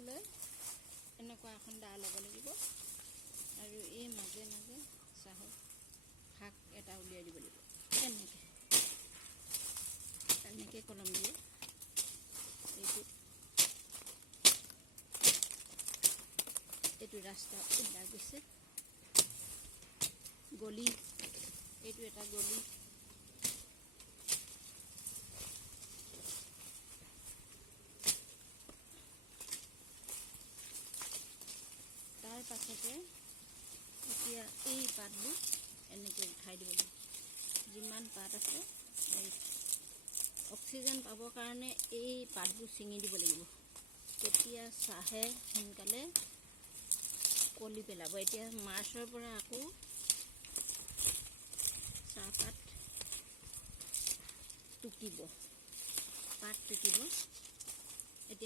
পকিবলৈ এনেকুৱা এখন দা ল'ব লাগিব আৰু এই মাজে মাজে চাহৰ শাক এটা উলিয়াই দিব লাগিব। এনেকৈ কলম দিয়ে এইটো ৰাস্তা ওলাই গৈছে গলি, এইটো এটা গলি। তাৰ পাছতে এতিয়া এই পাতবোৰ এনেকৈ উঠাই দিব লাগিব। যিমান পাত আছে এই অক্সিজেন পাবৰ কাৰণে এই পাতবোৰ ছিঙি দিব লাগিব। তেতিয়া চাহে সোনকালে কলি পেলাব। এতিয়া মাৰ্চৰ পৰা আকৌ চাহপাত টুকিব, পাত টুকিব।